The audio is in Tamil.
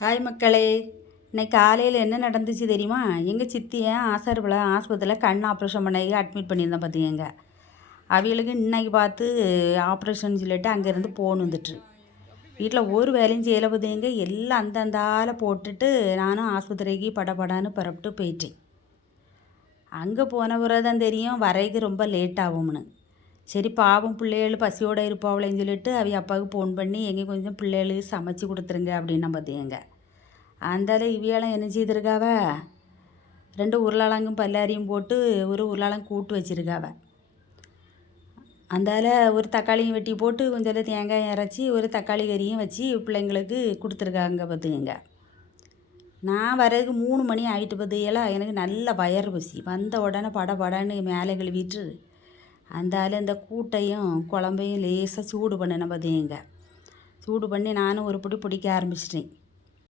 ஹாய் மக்களே. இன்னைக்கு காலையில் என்ன நடந்துச்சு தெரியுமா? எங்கள் சித்தியை ஆசாரிபுல ஆஸ்பத்திரியில் கண் ஆப்ரேஷன் பண்ணி அட்மிட் பண்ணியிருந்தேன் பார்த்திங்க. அவங்களுக்கு இன்னைக்கு பார்த்து ஆப்ரேஷன் சொல்லிட்டு அங்கேருந்து போன் வந்துட்டு வீட்டில் ஒரு வேலையும் செய்யலை பார்த்திங்க. எல்லாம் அந்தந்தால போட்டுட்டு நானும் ஆஸ்பத்திரிக்கு படப்படான்னு புறப்பட்டு போயிட்டேன். அங்கே போன பிறகு தான் தெரியும் வரைக்கு ரொம்ப லேட் ஆகும்னு. சரி பாவம் பிள்ளைகள் பசியோடு இருப்பாவளேன்னு சொல்லிட்டு அவங்க அப்பாவுக்கு ஃபோன் பண்ணி எங்கே கொஞ்சம் பிள்ளைகளுக்கு சமைச்சு கொடுத்துருங்க அப்படின்னா பார்த்திங்க. அந்தால இவியெல்லாம் என்ன செய்திருக்காவ, 2 உருளைக்கிழங்கும் பல்லாரியும் போட்டு ஒரு உருளைக்கிழங்கு கூட்டு வச்சுருக்காவ. அந்தால ஒரு தக்காளியும் வெட்டி போட்டு கொஞ்சம் தேங்காய் அரைச்சி ஒரு தக்காளி கறியும் வச்சு பிள்ளைங்களுக்கு கொடுத்துருக்காங்க பார்த்துக்குங்க. நான் வரதுக்கு 3 மணி ஆகிட்டு பார்த்தியெல்லாம். எனக்கு நல்ல வயறு பசி. வந்த உடனே படன்னு மேலே கழுவிட்டு அந்தால இந்த கூட்டையும் குழம்பையும் லேசாக சூடு பண்ணினேன் பார்த்திங்க. சூடு பண்ணி நானும் ஒரு பிடி பிடிக்க ஆரம்பிச்சிட்டேன்.